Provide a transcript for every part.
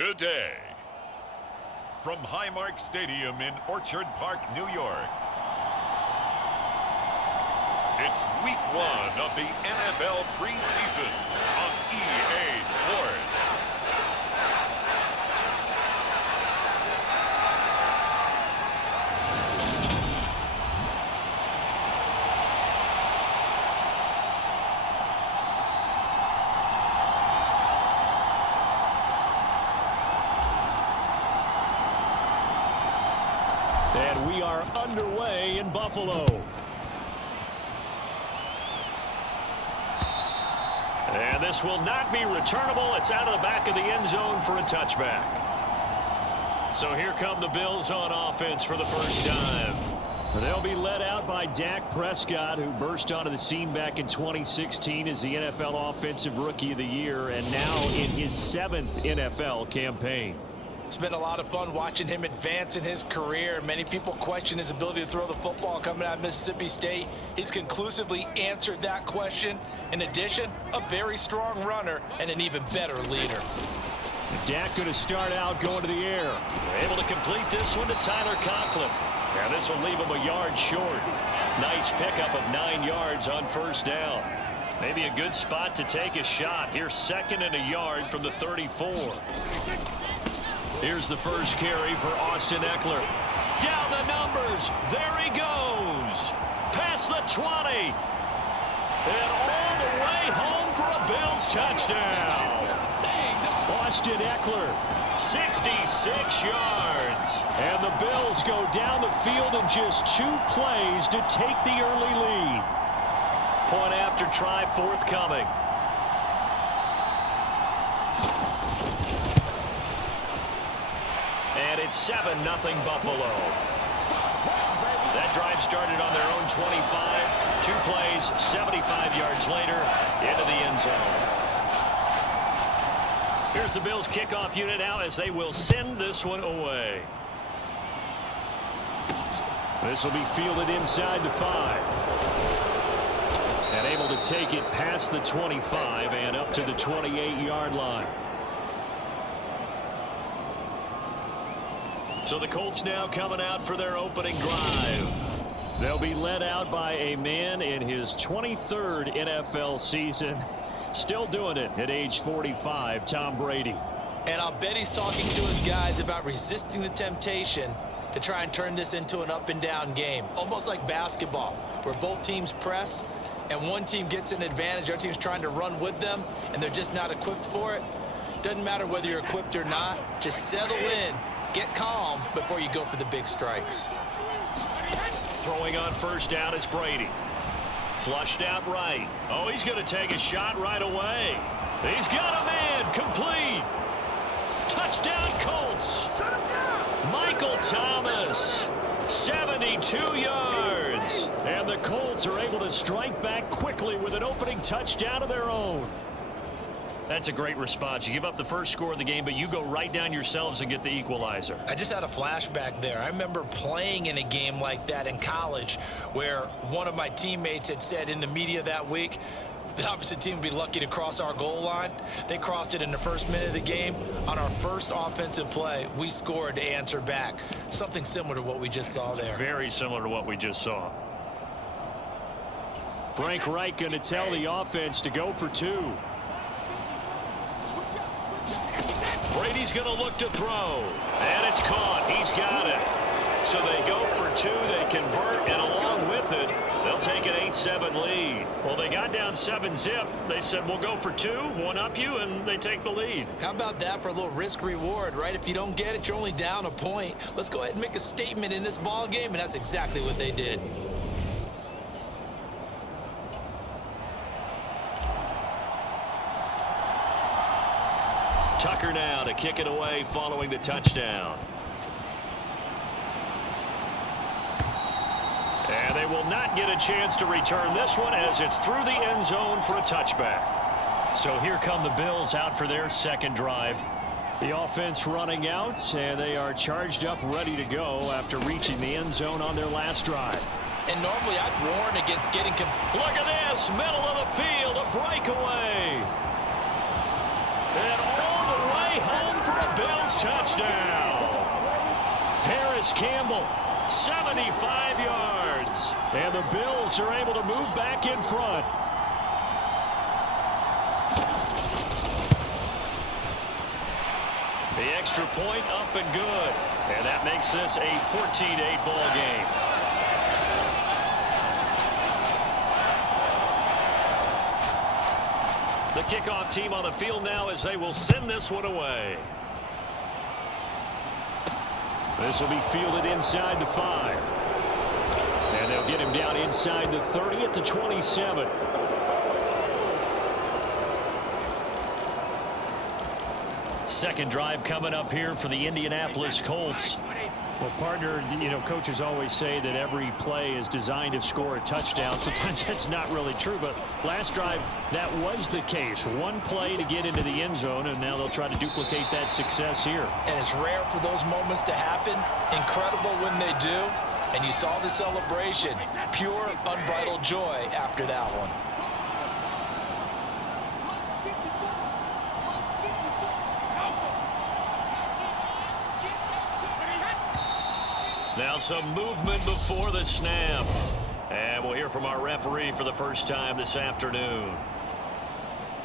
today. From Highmark Stadium in Orchard Park, New York, it's Week 1 of the NFL preseason on EA Sports. And we are underway in Buffalo. And this will not be returnable. It's out of the back of the end zone for a touchback. So here come the Bills on offense for the first time. They'll be led out by Dak Prescott, who burst onto the scene back in 2016 as the NFL Offensive Rookie of the Year, and now in his 7th NFL campaign. It's been a lot of fun watching him advance in his career. Many people question his ability to throw the football coming out of Mississippi State. He's conclusively answered that question. In addition, a very strong runner and an even better leader. Dak going to start out going to the air. Able to complete this one to Tyler Conklin. Now this will leave him a yard short. Nice pickup of 9 yards on first down. Maybe a good spot to take a shot. Here's 2nd and a yard from the 34. Here's the first carry for Austin Eckler. Down the numbers. There he goes. Past the 20. And all the way home for a Bills touchdown. Austin Eckler, 66 yards. And the Bills go down the field in just 2 plays to take the early lead. Point after try forthcoming. And it's 7-0 Buffalo. That drive started on their own 25. 2 plays, 75 yards later, into the end zone. Here's the Bills kickoff unit now as they will send this one away. This will be fielded inside the 5. And able to take it past the 25 and up to the 28-yard line. So the Colts now coming out for their opening drive. They'll be led out by a man in his 23rd NFL season. Still doing it at age 45, Tom Brady. And I'll bet he's talking to his guys about resisting the temptation to try and turn this into an up-and-down game. Almost like basketball, where both teams press, and one team gets an advantage, the other team's trying to run with them, and they're just not equipped for it. Doesn't matter whether you're equipped or not. Just settle in. Get calm before you go for the big strikes. Throwing on first down is Brady. Flushed out right. Oh, he's going to take a shot right away. He's got a man. Complete. Touchdown Colts. Michael Thomas. 72 yards. And the Colts are able to strike back quickly with an opening touchdown of their own. That's a great response. You give up the first score of the game, but you go right down yourselves and get the equalizer. I just had a flashback there. I remember playing in a game like that in college where one of my teammates had said in the media that week, the opposite team would be lucky to cross our goal line. They crossed it in the first minute of the game. On our first offensive play, we scored to answer back. Something similar to what we just saw there. Very similar to what we just saw. Frank Reich going to tell the offense to go for 2. Brady's going to look to throw. And it's caught. He's got it. So they go for 2. They convert, and along with it, they'll take an 8-7 lead. Well, they got down 7-zip. They said, we'll go for 2, one up you, and they take the lead. How about that for a little risk-reward, right? If you don't get it, you're only down a point. Let's go ahead and make a statement in this ball game, and that's exactly what they did. Tucker now to kick it away following the touchdown. And they will not get a chance to return this one as it's through the end zone for a touchback. So here come the Bills out for their second drive. The offense running out, and they are charged up, ready to go after reaching the end zone on their last drive. And normally I'd warn against getting... Look at this, middle of the field, a breakaway. And all the way home for a Bill Colts touchdown. Paris Campbell, 75 yards. And the Bills are able to move back in front. The extra point up and good. And that makes this a 14-8 ball game. The kickoff team on the field now as they will send this one away. This will be fielded inside the 5. And they'll get him down inside the 30 at the 27. Second drive coming up here for the Indianapolis Colts. Well, partner, coaches always say that every play is designed to score a touchdown. Sometimes that's not really true, but last drive, that was the case. One play to get into the end zone, and now they'll try to duplicate that success here. And it's rare for those moments to happen. Incredible when they do. And you saw the celebration. Pure, unbridled joy after that one. Now some movement before the snap. And we'll hear from our referee for the first time this afternoon.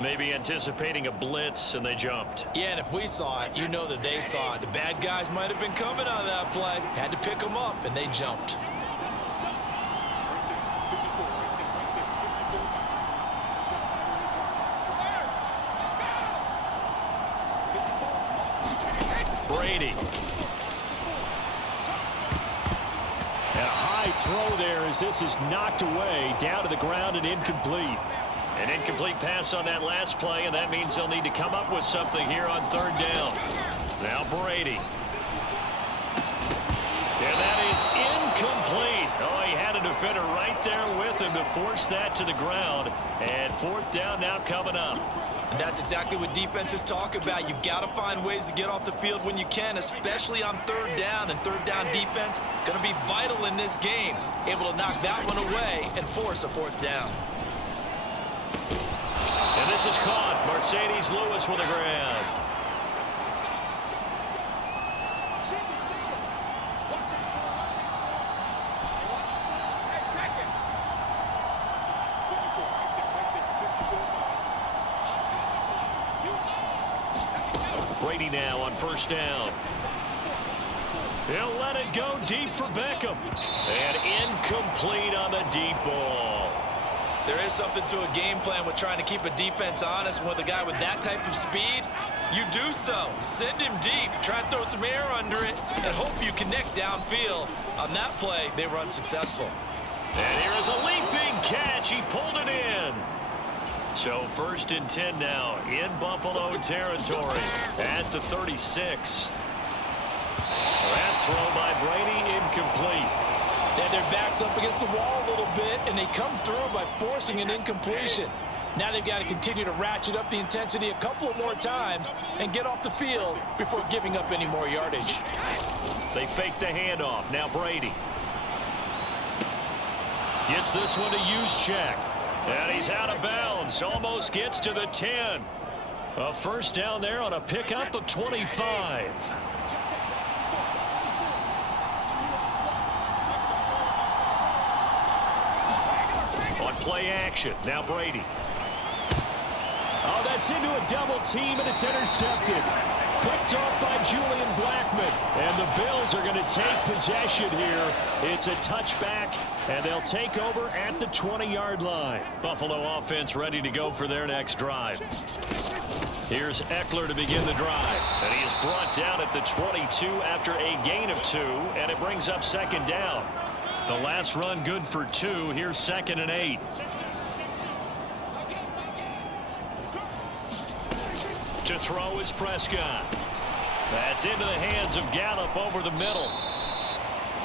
Maybe anticipating a blitz, and they jumped. Yeah, and if we saw it, you know that they saw it. The bad guys might have been coming on that play. Had to pick them up, and they jumped. Brady. And a high throw there as this is knocked away, down to the ground and incomplete. An incomplete pass on that last play, and that means they'll need to come up with something here on third down. Now Brady. And that is incomplete. Oh, he had a defender right there with him to force that to the ground. And fourth down now coming up. And that's exactly what defenses talk about. You've got to find ways to get off the field when you can, especially on third down. And third down defense going to be vital in this game. Able to knock that one away and force a fourth down. And this is caught. Mercedes Lewis with a grab. Brady now on first down. He'll let it go deep for Beckham. And incomplete on the deep ball. There is something to a game plan with trying to keep a defense honest. With a guy with that type of speed, you do so. Send him deep. Try and throw some air under it and hope you connect downfield. On that play, they were unsuccessful. And here is a leaping catch. He pulled it in. So first and 10 now in Buffalo territory at the 36. That throw by Brady incomplete. They had their backs up against the wall a little bit, and they come through by forcing an incompletion. Now they've got to continue to ratchet up the intensity a couple of more times and get off the field before giving up any more yardage. They fake the handoff. Now Brady gets this one to Juszczyk. And he's out of bounds. Almost gets to the 10. A first down there on a pickup of 25. On play action. Now Brady. Oh, that's into a double team, and it's intercepted. Picked off by Julian Blackmon. And the Bills are going to take possession here. It's a touchback, and they'll take over at the 20-yard line. Buffalo offense ready to go for their next drive. Here's Eckler to begin the drive. And he is brought down at the 22 after a gain of 2, and it brings up second down. The last run good for 2. Here's second and 8. To throw is Prescott. That's into the hands of Gallup over the middle.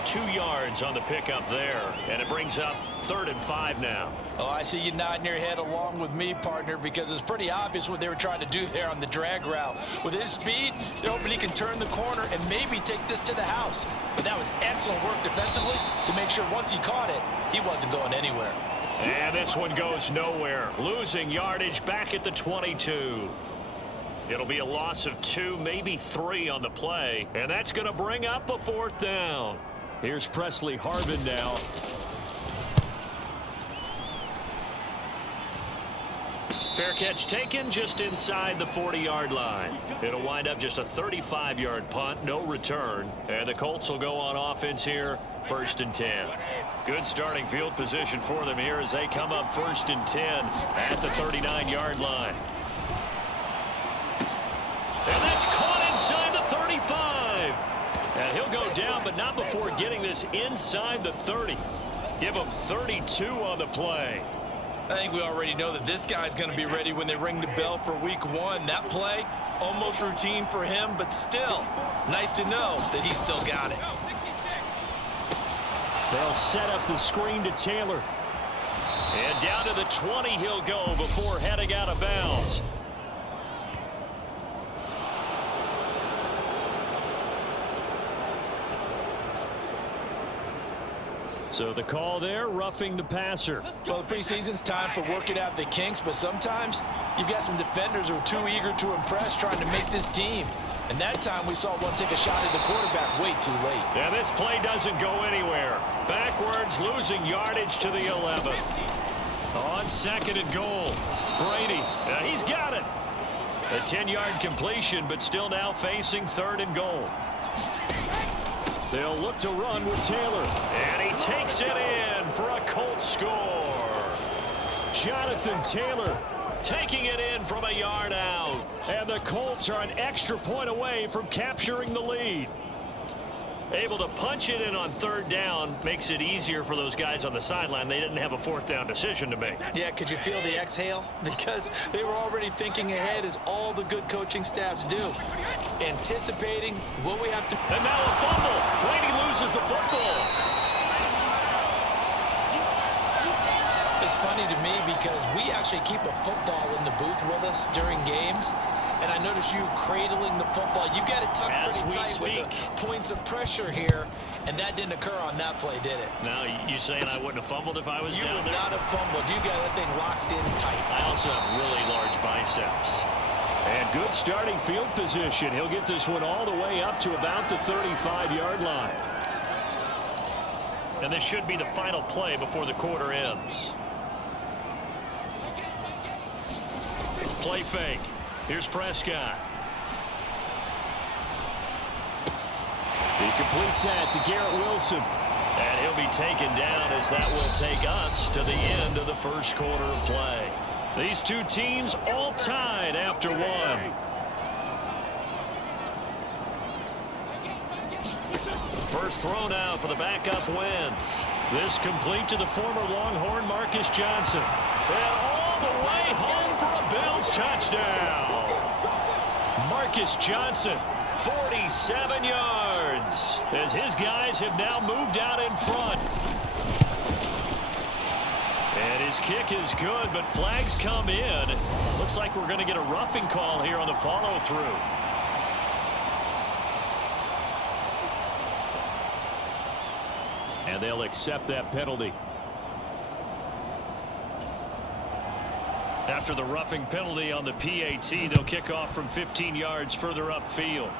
2 yards on the pickup there, and it brings up 3rd and 5 now. Oh, I see you nodding your head along with me, partner, because it's pretty obvious what they were trying to do there on the drag route. With his speed, they're hoping he can turn the corner and maybe take this to the house. But that was excellent work defensively to make sure once he caught it, he wasn't going anywhere. And this one goes nowhere. Losing yardage back at the 22. It'll be a loss of 2, maybe 3 on the play, and that's going to bring up a 4th down. Here's Presley Harvin now. Fair catch taken just inside the 40-yard line. It'll wind up just a 35-yard punt, no return. And the Colts will go on offense here, 1st and 10. Good starting field position for them here as they come up 1st and 10 at the 39-yard line. And that's caught inside the 35. And he'll go down, but not before getting this inside the 30. Give him 32 on the play. I think we already know that this guy's going to be ready when they ring the bell for week 1. That play, almost routine for him, but still, nice to know that he's still got it. They'll set up the screen to Taylor. And down to the 20 he'll go before heading out of bounds. So the call there, roughing the passer. Well, the preseason's time for working out the kinks, but sometimes you've got some defenders who are too eager to impress, trying to make this team. And that time we saw one take a shot at the quarterback way too late. Yeah, this play doesn't go anywhere. Backwards, losing yardage to the 11. On 2nd and goal. Brady, he's got it. A 10-yard completion, but still now facing 3rd and goal. They'll look to run with Taylor. And he takes it in for a Colts score. Jonathan Taylor taking it in from a yard out. And the Colts are an extra point away from capturing the lead. Able to punch it in on 3rd down makes it easier for those guys on the sideline. They didn't have a 4th down decision to make. Yeah, could you feel the exhale? Because they were already thinking ahead, as all the good coaching staffs do. Anticipating what we have to... And now a fumble. Brady loses the football. It's funny to me because we actually keep a football in the booth with us during games. And I notice you cradling the football. You got it tucked pretty tight with the points of pressure here. And that didn't occur on that play, did it? Now, you saying I wouldn't have fumbled if I was down there? You would not have fumbled. You got that thing locked in tight. I also have really large biceps. And good starting field position. He'll get this one all the way up to about the 35-yard line. And this should be the final play before the quarter ends. Play fake. Here's Prescott. He completes that to Garrett Wilson. And he'll be taken down as that will take us to the end of the 1st quarter of play. These two teams all tied after 1. First throw now for the backup Wentz. This complete to the former Longhorn Marcus Johnson. And all the way home for a Bills touchdown. Marcus Johnson, 47 yards, as his guys have now moved out in front. And his kick is good, but flags come in. Looks like we're going to get a roughing call here on the follow-through. And they'll accept that penalty. After the roughing penalty on the PAT, they'll kick off from 15 yards further upfield.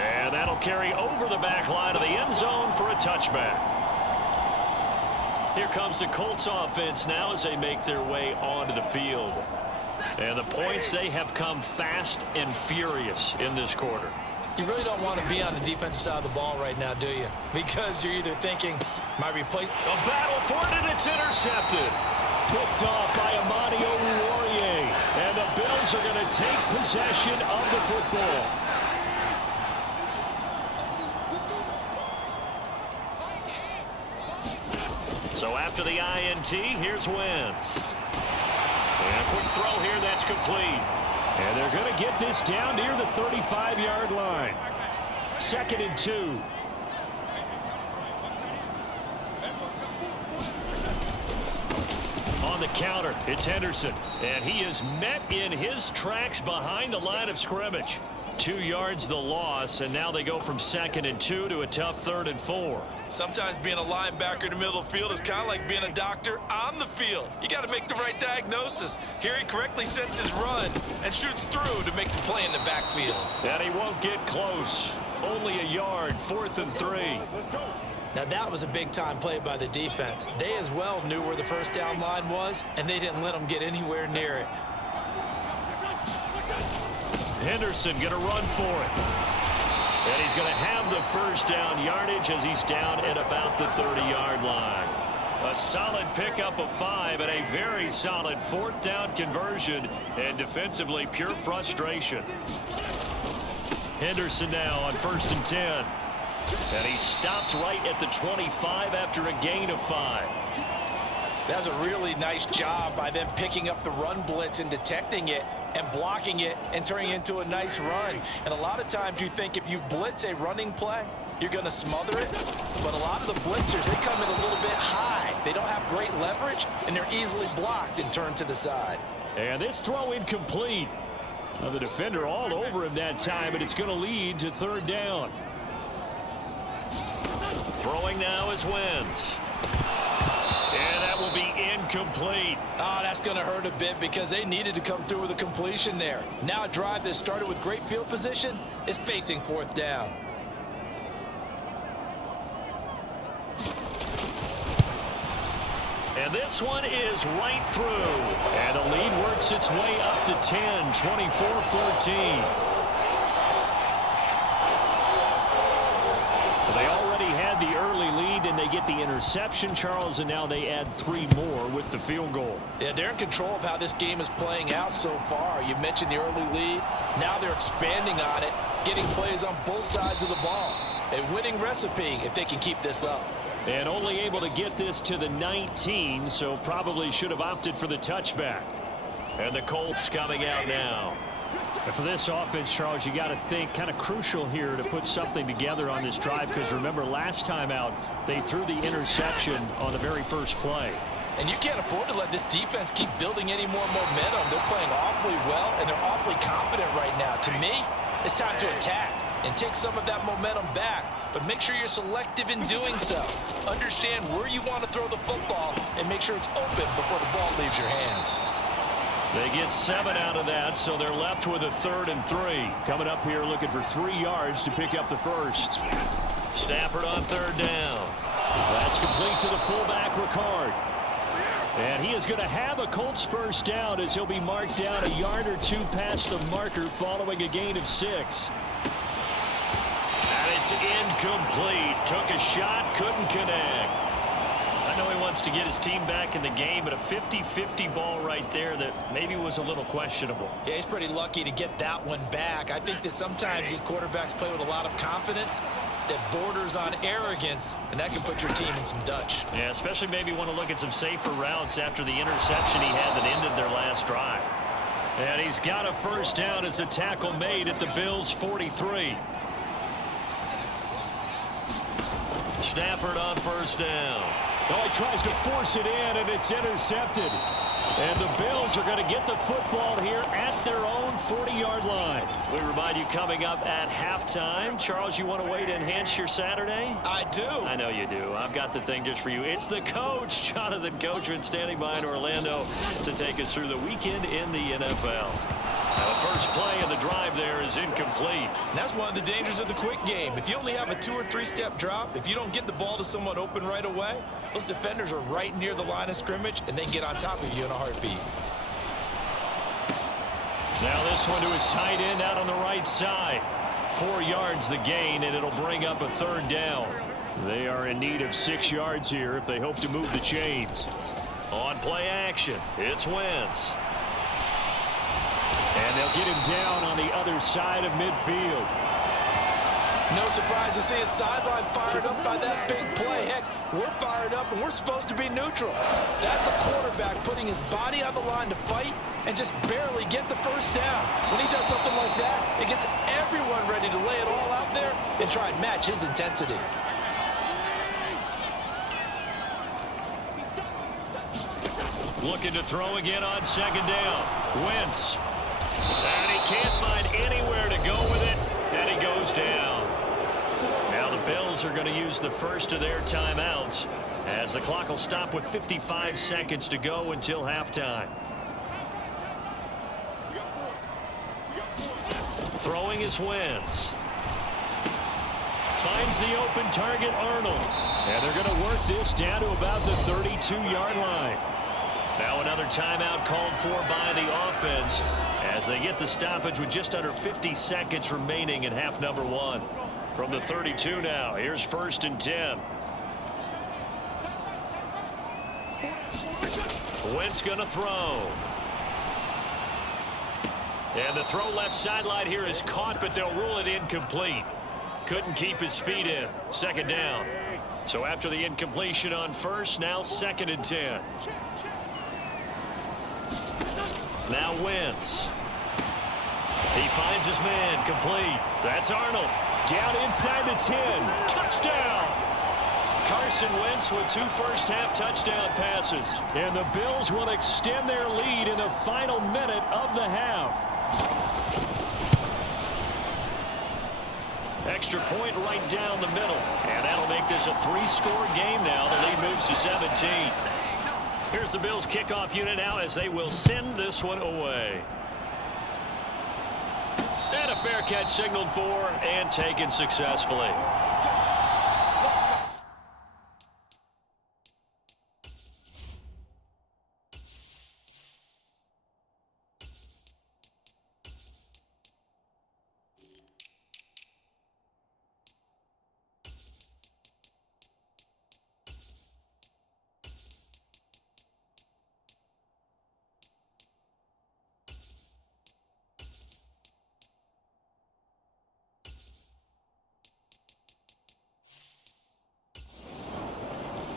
And that'll carry over the back line of the end zone for a touchback. Here comes the Colts offense now as they make their way onto the field. And the points, they have come fast and furious in this quarter. You really don't want to be on the defensive side of the ball right now, do you? Because you're either thinking, my replacement... A battle for it, and it's intercepted. Picked off by Amani Oruwariye. And the Bills are going to take possession of the football. So after the INT, here's Wentz. And a quick throw here, that's complete. And they're going to get this down near the 35-yard line. 2nd and 2. On the counter, it's Henderson. And he is met in his tracks behind the line of scrimmage. 2 yards the loss, and now they go from 2nd and 2 to a tough 3rd and 4. Sometimes being a linebacker in the middle of the field is kind of like being a doctor on the field. You got to make the right diagnosis. Here he correctly sets his run and shoots through to make the play in the backfield. And he won't get close. Only a yard, 4th and 3. Now that was a big-time play by the defense. They as well knew where the first down line was, and they didn't let them get anywhere near it. Henderson going to run for it. And he's going to have the first down yardage as he's down at about the 30-yard line. A solid pickup of 5 and a very solid 4th down conversion, and defensively pure frustration. Henderson now on 1st and 10. And he stopped right at the 25 after a gain of 5. That was a really nice job by them picking up the run blitz and detecting it and blocking it and turning it into a nice run. And a lot of times you think if you blitz a running play, you're going to smother it. But a lot of the blitzers, they come in a little bit high. They don't have great leverage, and they're easily blocked and turned to the side. And this throw incomplete. Now the defender all over him that time, and it's going to lead to 3rd down. Throwing now is Wentz. And that will be incomplete. Oh, that's going to hurt a bit because they needed to come through with a completion there. Now a drive that started with great field position is facing 4th down. And this one is right through. And the lead works its way up to 10, 24-14. They already had the early lead, and they get the interception, Charles, and now they add 3 more with the field goal. Yeah, they're in control of how this game is playing out so far. You mentioned the early lead. Now they're expanding on it, getting plays on both sides of the ball. A winning recipe if they can keep this up. And only able to get this to the 19, so probably should have opted for the touchback. And the Colts coming out now. And for this offense, Charles, you got to think kind of crucial here to put something together on this drive, because remember last time out they threw the interception on the very first play. And you can't afford to let this defense keep building any more momentum. They're playing awfully well, and they're awfully confident right now. To me, it's time to attack and take some of that momentum back, but make sure you're selective in doing so. Understand where you want to throw the football and make sure it's open before the ball leaves your hands. They get 7 out of that, so they're left with a 3rd and 3. Coming up here looking for 3 yards to pick up the first. Stafford on 3rd down. That's complete to the fullback, Ricard. And he is going to have a Colts first down as he'll be marked down a yard or 2 past the marker following a gain of 6. And it's incomplete. Took a shot, couldn't connect. I know he wants to get his team back in the game, but a 50-50 ball right there that maybe was a little questionable. Yeah, he's pretty lucky to get that one back. I think that sometimes these quarterbacks play with a lot of confidence that borders on arrogance, and that can put your team in some Dutch. Yeah, especially maybe want to look at some safer routes after the interception he had that ended their last drive. And he's got a first down as a tackle made at the Bills' 43. Stafford on first down. Oh, he tries to force it in, and it's intercepted. And the Bills are going to get the football here at their own 40-yard line. We remind you coming up at halftime. Charles, you want a way to enhance your Saturday? I do. I know you do. I've got the thing just for you. It's the coach, Jonathan Coachman, standing by in Orlando to take us through the weekend in the NFL. Now, the first play of the drive there is incomplete. And that's one of the dangers of the quick game. If you only have a 2- or 3-step drop, if you don't get the ball to someone open right away, those defenders are right near the line of scrimmage, and they can get on top of you in a heartbeat. Now this one to his tight end out on the right side. 4 yards the gain, and it'll bring up a 3rd down. They are in need of 6 yards here if they hope to move the chains. On play action, it's Wentz. And they'll get him down on the other side of midfield. No surprise to see his sideline fired up by that big play. Heck, we're fired up, and we're supposed to be neutral. That's a quarterback putting his body on the line to fight and just barely get the first down. When he does something like that, it gets everyone ready to lay it all out there and try and match his intensity. Looking to throw again on 2nd down. Wentz. And he can't find anywhere to go with it, and he goes down. Now the Bills are going to use the first of their timeouts as the clock will stop with 55 seconds to go until halftime. Throwing is Wentz. Finds the open target, Arnold. And they're going to work this down to about the 32-yard line. Now another timeout called for by the offense as they get the stoppage with just under 50 seconds remaining in half number one. From the 32 now, here's 1st and 10. Wentz going to throw. And the throw left sideline here is caught, but they'll rule it incomplete. Couldn't keep his feet in. 2nd down. So after the incompletion on 1st, now 2nd and 10. Now Wentz. He finds his man, complete. That's Arnold. Down inside the 10. Touchdown! Carson Wentz with 2 first-half touchdown passes. And the Bills will extend their lead in the final minute of the half. Extra point right down the middle. And that'll make this a 3-score game now. The lead moves to 17. Here's the Bills kickoff unit now as they will send this one away. And a fair catch signaled for and taken successfully.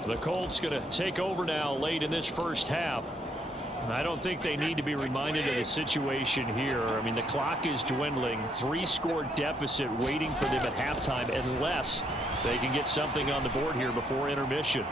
The Colts going to take over now late in this first half. I don't think they need to be reminded of the situation here. I mean, the clock is dwindling. 3-score deficit waiting for them at halftime unless they can get something on the board here before intermission.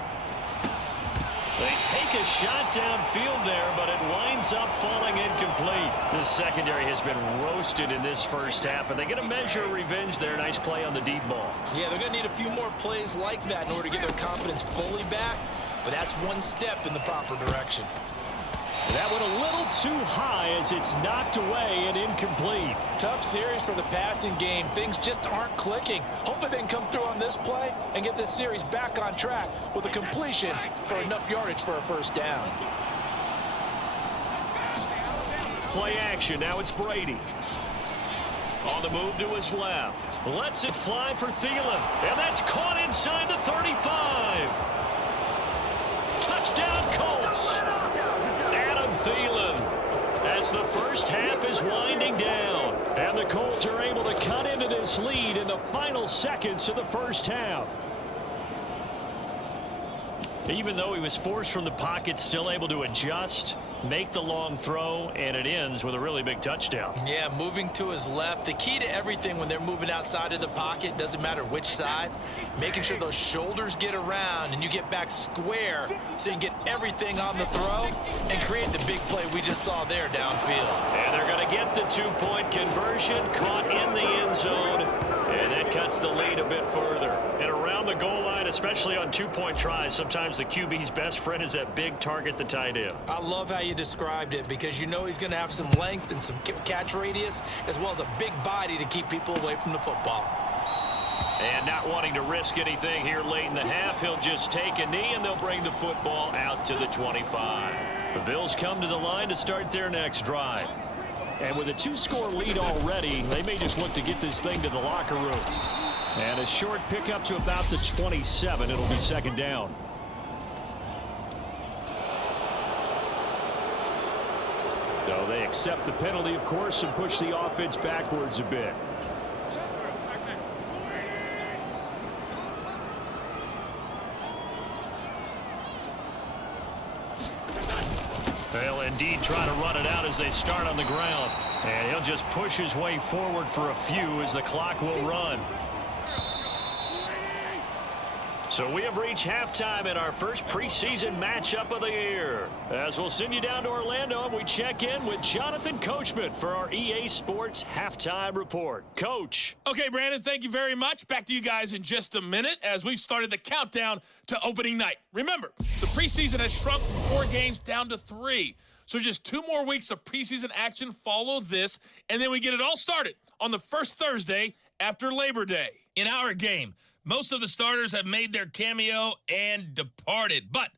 They take a shot downfield there, but it winds up falling incomplete. This secondary has been roasted in this first half, and they get a measure of revenge there. Nice play on the deep ball. Yeah, they're going to need a few more plays like that in order to get their confidence fully back, but that's one step in the proper direction. That one a little too high as it's knocked away and incomplete. Tough series for the passing game. Things just aren't clicking. Hopefully they can come through on this play and get this series back on track with a completion for enough yardage for a 1st down. Play action. Now it's Brady. On the move to his left. Lets it fly for Thielen. And that's caught inside the 35. Touchdown Colts. Thielen as the first half is winding down. And the Colts are able to cut into this lead in the final seconds of the first half. Even though he was forced from the pocket, still able to adjust, make the long throw, and it ends with a really big touchdown. Yeah, moving to his left. The key to everything when they're moving outside of the pocket, doesn't matter which side, making sure those shoulders get around and you get back square so you can get everything on the throw and create the big play we just saw there downfield. And they're going to get the 2-point conversion, caught in the end zone, and that cuts the lead a bit further. And around the goal line, especially on 2-point tries, sometimes the QB's best friend is that big target, the tight end. I love how you described it because you know he's going to have some length and some catch radius as well as a big body to keep people away from the football. And not wanting to risk anything here late in the half, he'll just take a knee and they'll bring the football out to the 25. The Bills come to the line to start their next drive. And with a 2-score lead already, they may just look to get this thing to the locker room. And a short pickup to about the 27. It'll be 2nd down. So they accept the penalty, of course, and push the offense backwards a bit. They'll indeed try to run it out as they start on the ground. And he'll just push his way forward for a few as the clock will run. So we have reached halftime in our first preseason matchup of the year. As we'll send you down to Orlando, and we check in with Jonathan Coachman for our EA Sports Halftime Report. Coach. Okay, Brandon, thank you very much. Back to you guys in just a minute as we've started the countdown to opening night. Remember, the preseason has shrunk from 4 games down to 3. So just 2 more weeks of preseason action follow this, and then we get it all started on the first Thursday after Labor Day. In our game, most of the starters have made their cameo and departed, but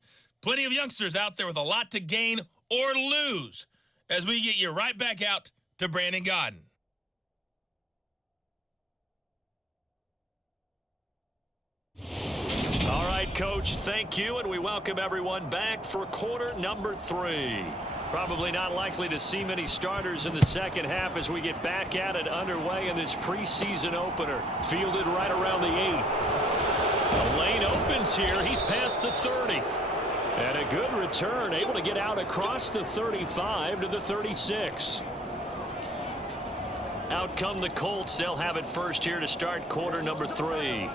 plenty of youngsters out there with a lot to gain or lose as we get you right back out to Brandon Godden. All right, Coach, thank you, and we welcome everyone back for quarter number 3. Probably not likely to see many starters in the second half as we get back at it underway in this preseason opener. Fielded right around the 8. The lane opens here. He's past the 30. And a good return, able to get out across the 35 to the 36. Out come the Colts. They'll have it first here to start quarter number 3.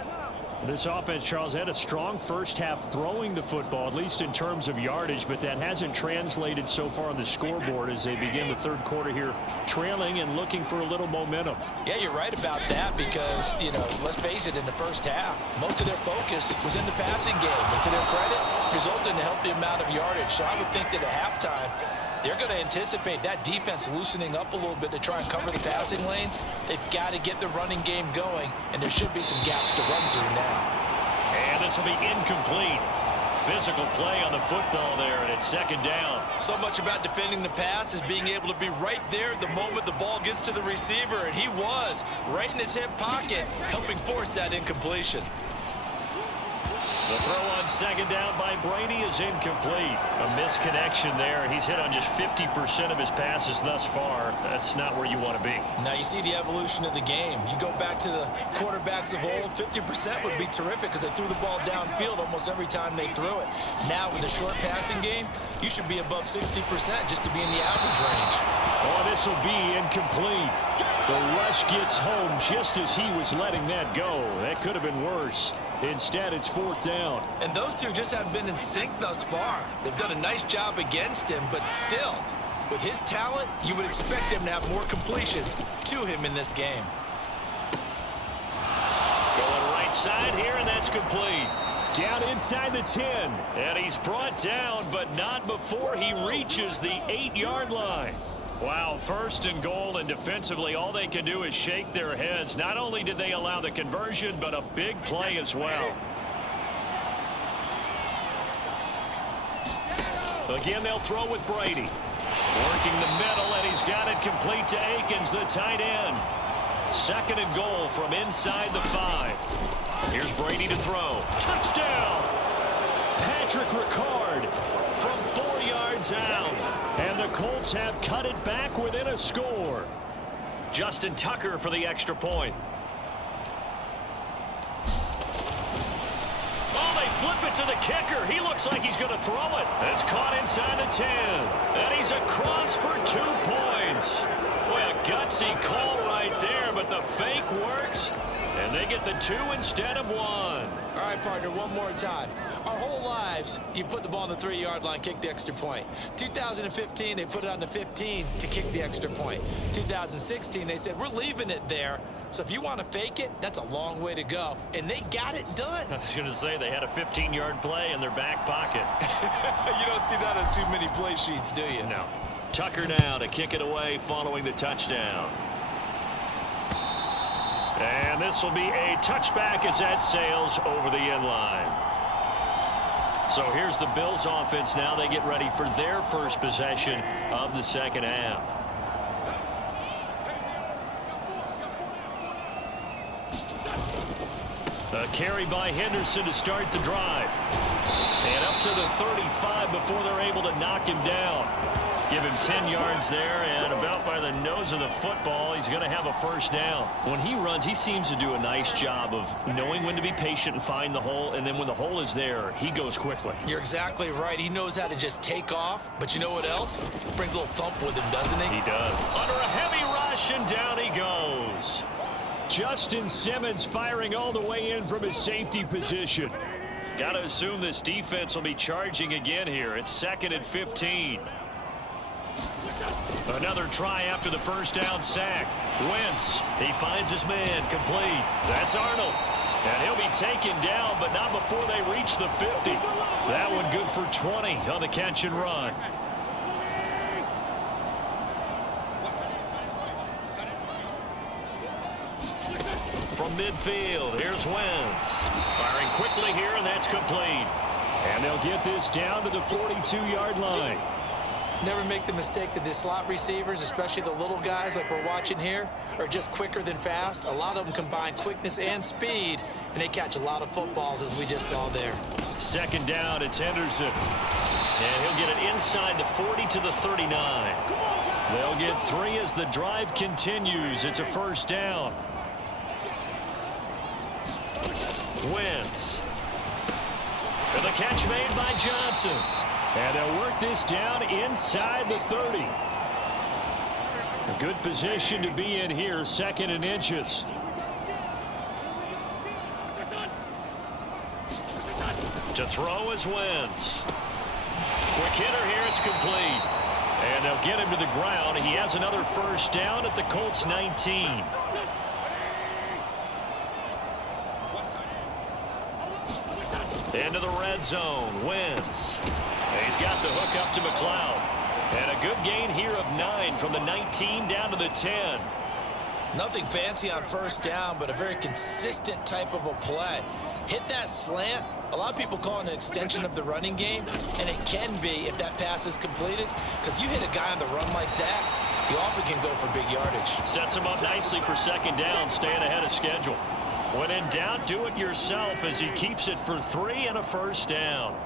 This offense, Charles, had a strong first half throwing the football, at least in terms of yardage, but that hasn't translated so far on the scoreboard as they begin the third quarter here trailing and looking for a little momentum. Yeah, you're right about that because, let's face it, in the first half, most of their focus was in the passing game. And to their credit, resulted in a healthy amount of yardage. So I would think that at halftime, they're going to anticipate that defense loosening up a little bit to try and cover the passing lanes. They've got to get the running game going, and there should be some gaps to run through now. And this will be incomplete. Physical play on the football there, and it's second down. So much about defending the pass is being able to be right there the moment the ball gets to the receiver, and he was right in his hip pocket, helping force that incompletion. The throw on second down by Brady is incomplete. A misconnection there. He's hit on just 50% of his passes thus far. That's not where you want to be. Now you see the evolution of the game. You go back to the quarterbacks of old, 50% would be terrific because they threw the ball downfield almost every time they threw it. Now with the short passing game, you should be above 60% just to be in the average range. Oh, this will be incomplete. The rush gets home just as he was letting that go. That could have been worse. Instead, it's fourth down. And those two just haven't been in sync thus far. They've done a nice job against him, but still, with his talent, you would expect him to have more completions to him in this game. Going right side here, and that's complete. Down inside the 10. And he's brought down, but not before he reaches the 8-yard line. Wow, first and goal, and defensively all they can do is shake their heads. Not only did they allow the conversion, but a big play as well. Again, they'll throw with Brady. Working the middle, and he's got it complete to Akins, the tight end. Second and goal from inside the 5. Here's Brady to throw. Touchdown! Patrick Ricard from 4 yards out. And the Colts have cut it back within a score. Justin Tucker for the extra point. Oh, they flip it to the kicker. He looks like he's going to throw it. It's caught inside the 10. And he's across for 2 points. Boy, a gutsy call right there, but the fake works. And they get the 2 instead of 1. All right, partner, one more time. Our whole lives, you put the ball on the 3-yard line, kick the extra point. 2015, they put it on the 15 to kick the extra point. 2016, they said, we're leaving it there. So if you want to fake it, that's a long way to go. And they got it done. I was going to say they had a 15-yard play in their back pocket. You don't see that on too many play sheets, do you? No. Tucker now to kick it away following the touchdown. And this will be a touchback as that sails over the end line. So here's the Bills offense now. They get ready for their first possession of the second half. A carry by Henderson to start the drive. And up to the 35 before they're able to knock him down. Give him 10 yards there, and about by the nose of the football, he's going to have a first down. When he runs, he seems to do a nice job of knowing when to be patient and find the hole, and then when the hole is there, he goes quickly. You're exactly right. He knows how to just take off, but you know what else? Brings a little thump with him, doesn't he? He does. Under a heavy rush, and down he goes. Justin Simmons firing all the way in from his safety position. Got to assume this defense will be charging again here. It's 2nd and 15. Another try after the first down sack. Wentz, he finds his man, complete. That's Arnold. And he'll be taken down, but not before they reach the 50. That one good for 20 on the catch and run. From midfield, here's Wentz. Firing quickly here, and that's complete. And they'll get this down to the 42-yard line. Never make the mistake that the slot receivers, especially the little guys like we're watching here, are just quicker than fast. A lot of them combine quickness and speed, and they catch a lot of footballs, as we just saw there. 2nd down, it's Henderson. And he'll get it inside the 40 to the 39. They'll get 3 as the drive continues. It's a 1st down. Wentz. And the catch made by Johnson. And they'll work this down inside the 30. A good position to be in here, 2nd and inches. To throw is Wentz. Quick hitter here, it's complete. And they'll get him to the ground. He has another 1st down at the Colts 19. Into the red zone, Wentz. He's got the hook up to McLeod. And a good gain here of 9 from the 19 down to the 10. Nothing fancy on 1st down, but a very consistent type of a play. Hit that slant. A lot of people call it an extension of the running game, and it can be if that pass is completed, because you hit a guy on the run like that, you often can go for big yardage. Sets him up nicely for 2nd down, staying ahead of schedule. When in doubt, do it yourself as he keeps it for 3 and a 1st down.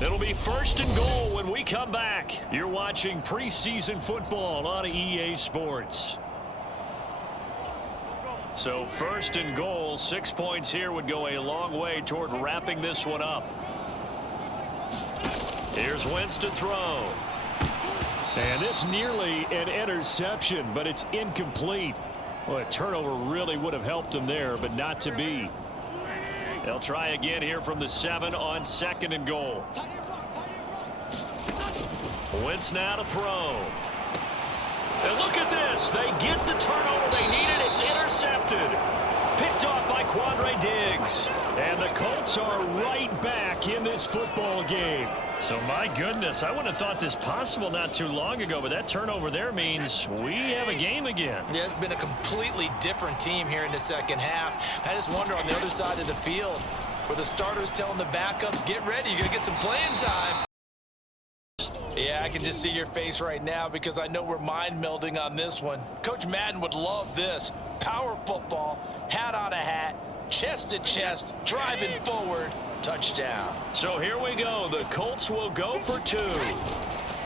It'll be 1st and goal when we come back. You're watching preseason football on EA Sports. So 1st and goal, 6 points here would go a long way toward wrapping this one up. Here's Wentz to throw. And this nearly an interception, but it's incomplete. Well, a turnover really would have helped him there, but not to be. They'll try again here from the 7 on 2nd and goal. Wentz now to throw. And look at this. They get the turnover they needed. It's intercepted. Picked off by Quandre Diggs. And the Colts are right back in this football game. So, my goodness, I wouldn't have thought this possible not too long ago, but that turnover there means we have a game again. Yeah, it's been a completely different team here in the 2nd half. I just wonder on the other side of the field where the starters telling the backups, get ready, you're going to get some playing time. Yeah, I can just see your face right now because I know we're mind melding on this one. Coach Madden would love this. Power football, hat on a hat, chest to chest, driving forward, touchdown. So here we go. The Colts will go for 2.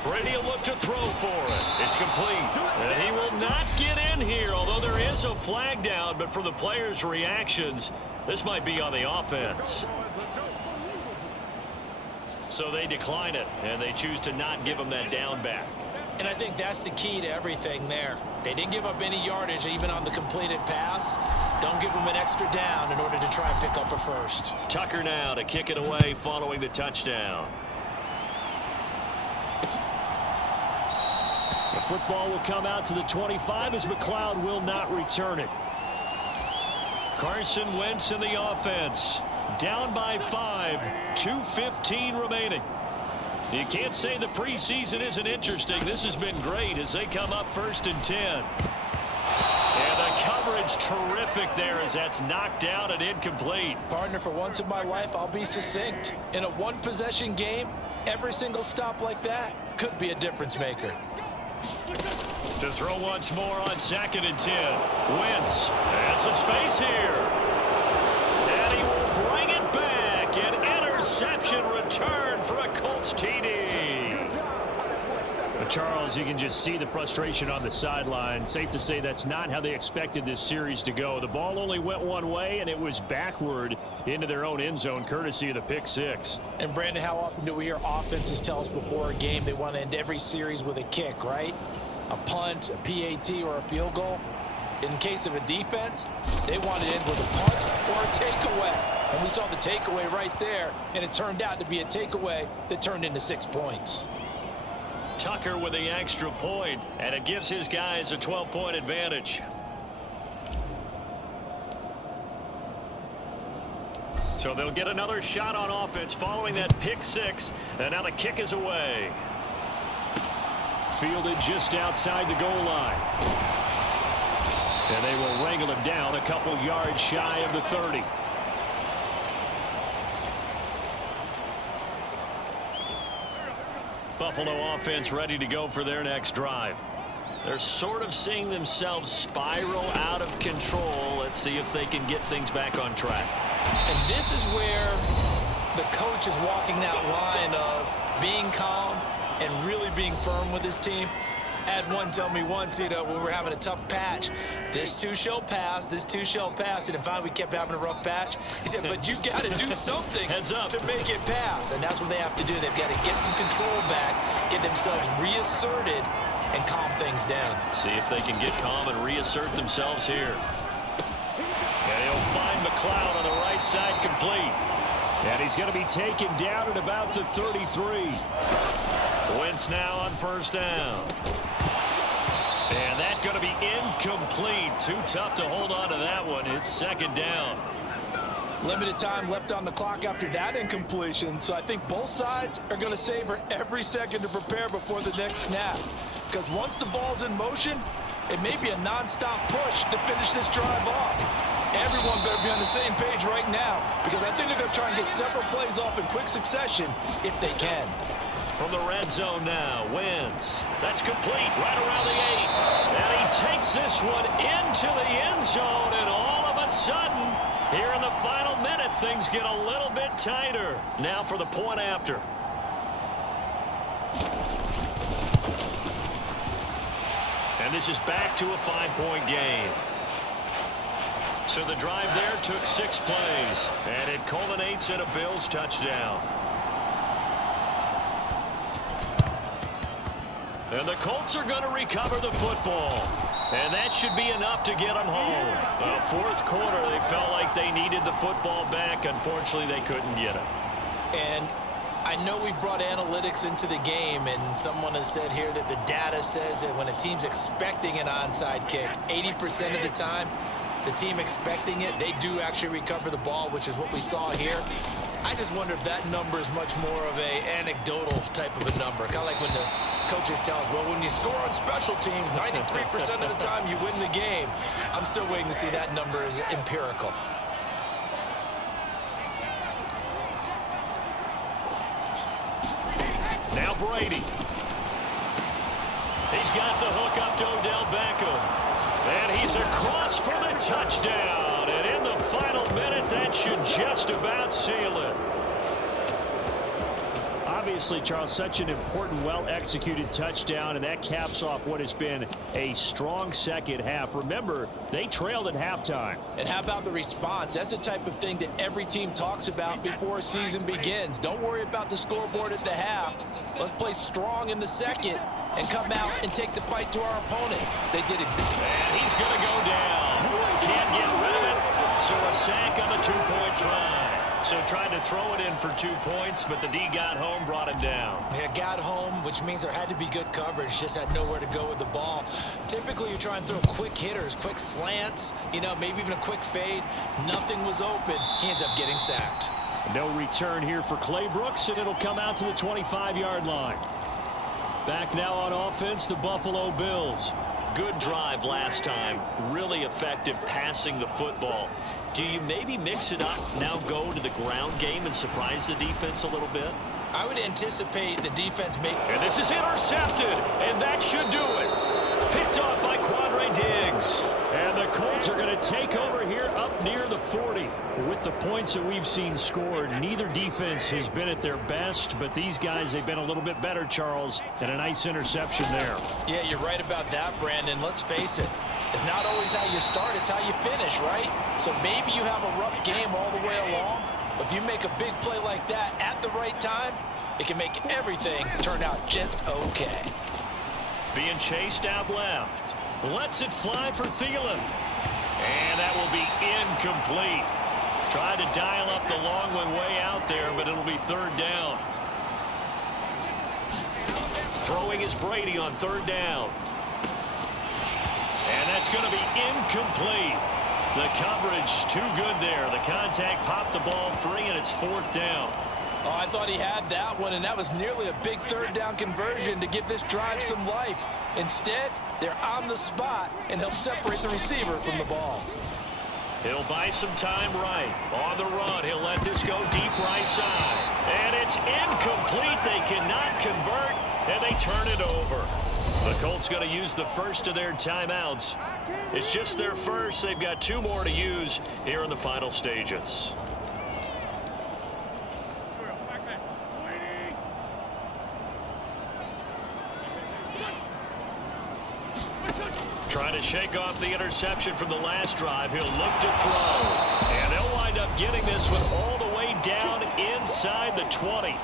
Brady will look to throw for it. It's complete. And he will not get in here, although there is a flag down. But for the players' reactions, this might be on the offense. So they decline it, and they choose to not give him that down back. And I think that's the key to everything there. They didn't give up any yardage even on the completed pass. Don't give them an extra down in order to try and pick up a 1st. Tucker now to kick it away following the touchdown. The football will come out to the 25 as McLeod will not return it. Carson Wentz in the offense. Down by 5. 2:15 remaining. You can't say the preseason isn't interesting. This has been great as they come up 1st and 10. And the coverage terrific there as that's knocked out and incomplete. Partner, for once in my life, I'll be succinct. In a one-possession game, every single stop like that could be a difference maker. To throw once more on 2nd and 10. Wentz has some space here. And he will bring it back. An interception return for a Colts TD. Charles, you can just see the frustration on the sideline. Safe to say that's not how they expected this series to go. The ball only went one way, and it was backward into their own end zone, courtesy of the pick 6. And, Brandon, how often do we hear offenses tell us before a game they want to end every series with a kick, right? A punt, a PAT, or a field goal? In case of a defense, they want it in with a punt or a takeaway. And we saw the takeaway right there, and it turned out to be a takeaway that turned into 6 points. Tucker with the extra point, and it gives his guys a 12-point advantage. So they'll get another shot on offense following that pick six, and now the kick is away. Fielded just outside the goal line. And they will wrangle him down a couple yards shy of the 30. Buffalo offense ready to go for their next drive. They're sort of seeing themselves spiral out of control. Let's see if they can get things back on track. And this is where the coach is walking that line of being calm and really being firm with his team. I had one tell me once, when we were having a tough patch, this too shall pass, this too shall pass. And finally we kept having a rough patch. He said, but you got to do something to make it pass. And that's what they have to do. They've got to get some control back, get themselves reasserted, and calm things down. See if they can get calm and reassert themselves here. And he'll find McLeod on the right side, complete. And he's going to be taken down at about the 33. Wentz now on first down. And that's going to be incomplete. Too tough to hold on to that one. It's second down. Limited time left on the clock after that incompletion. So I think both sides are going to savor every second to prepare before the next snap. Because once the ball's in motion, it may be a nonstop push to finish this drive off. Everyone better be on the same page right now, because I think they're going to try and get several plays off in quick succession if they can. From the red zone now, Wentz. That's complete right around the 8. And he takes this one into the end zone, and all of a sudden, here in the final minute, things get a little bit tighter. Now for the point after. And this is back to a 5-point game. So the drive there took 6 plays, and it culminates in a Bills touchdown. And the Colts are going to recover the football. And that should be enough to get them home. The fourth quarter, they felt like they needed the football back. Unfortunately, they couldn't get it. And I know we've brought analytics into the game, and someone has said here that the data says that when a team's expecting an onside kick, 80% of the time, the team expecting it, they do actually recover the ball, which is what we saw here. I just wonder if that number is much more of a anecdotal type of a number. Kind of like when the coaches tell us, well, when you score on special teams, 93% of the time you win the game. I'm still waiting to see that number is empirical. Now Brady. He's got the hook up to Odell Beckham. And he's across for the touchdown. And in the final minute, that should just about seal it. Obviously, Charles, such an important, well-executed touchdown, and that caps off what has been a strong second half. Remember, they trailed at halftime. And how about the response? That's the type of thing that every team talks about before a season begins. Don't worry about the scoreboard at the half. Let's play strong in the second and come out and take the fight to our opponent. They did exactly. And he's going to go down. Can't get rid of it. So a sack on the 2-point try. So tried to throw it in for 2 points, but the D got home, brought him down. Yeah, got home, which means there had to be good coverage. Just had nowhere to go with the ball. Typically, you try and throw quick hitters, quick slants, maybe even a quick fade. Nothing was open. He ends up getting sacked. No return here for Clay Brooks, and it'll come out to the 25-yard line. Back now on offense, the Buffalo Bills. Good drive last time. Really effective passing the football. Do you maybe mix it up, now go to the ground game and surprise the defense a little bit? I would anticipate the defense make... And this is intercepted, and that should do it. Picked off by Quandre Diggs. And the Colts are going to take over here up near the 40. With the points that we've seen scored, neither defense has been at their best, but these guys, they've been a little bit better, Charles, and a nice interception there. Yeah, you're right about that, Brandon. Let's face it. It's not always how you start, it's how you finish, right? So maybe you have a rough game all the way along, but if you make a big play like that at the right time, it can make everything turn out just okay. Being chased out left. Lets it fly for Thielen. And that will be incomplete. Tried to dial up the long one way out there, but it'll be third down. Throwing is Brady on third down. And that's going to be incomplete. The coverage too good there. The contact popped the ball free, and it's fourth down. Oh, I thought he had that one, and that was nearly a big third down conversion to give this drive some life. Instead, they're on the spot and help separate the receiver from the ball. He'll buy some time right. On the run, he'll let this go deep right side. And it's incomplete. They cannot convert, and they turn it over. The Colts going to use the first of their timeouts. It's just their first. They've got 2 more to use here in the final stages. Trying to shake off the interception from the last drive. He'll look to throw. And they'll wind up getting this one all the way down inside the 20.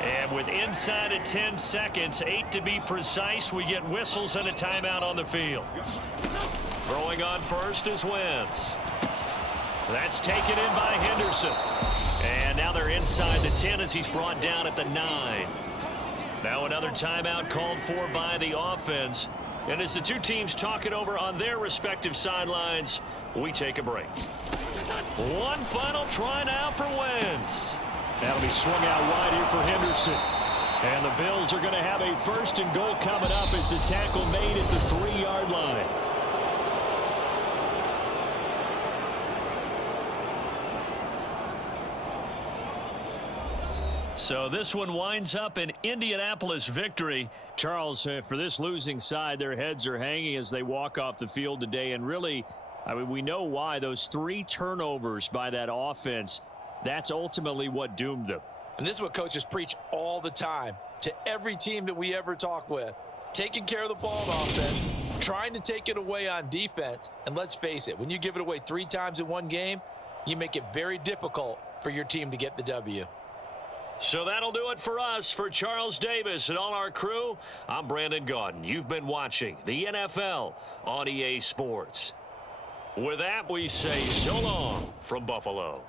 And with inside of 10 seconds, 8 to be precise, we get whistles and a timeout on the field. Throwing on first is Wentz. That's taken in by Henderson. And now they're inside the 10 as he's brought down at the 9. Now another timeout called for by the offense. And as the two teams talk it over on their respective sidelines, we take a break. One final try now for Wentz. That'll be swung out wide here for Henderson. And the Bills are going to have a first and goal coming up as the tackle made at the 3-yard line. So this one winds up an Indianapolis victory. Charles, for this losing side, their heads are hanging as they walk off the field today. And really, I mean, we know why. Those 3 turnovers by that offense, that's ultimately what doomed them. And this is what coaches preach all the time to every team that we ever talk with. Taking care of the ball on offense, trying to take it away on defense. And let's face it, when you give it away 3 times in one game, you make it very difficult for your team to get the W. So that'll do it for us. For Charles Davis and all our crew, I'm Brandon Gaudin. You've been watching the NFL on EA Sports. With that, we say so long from Buffalo.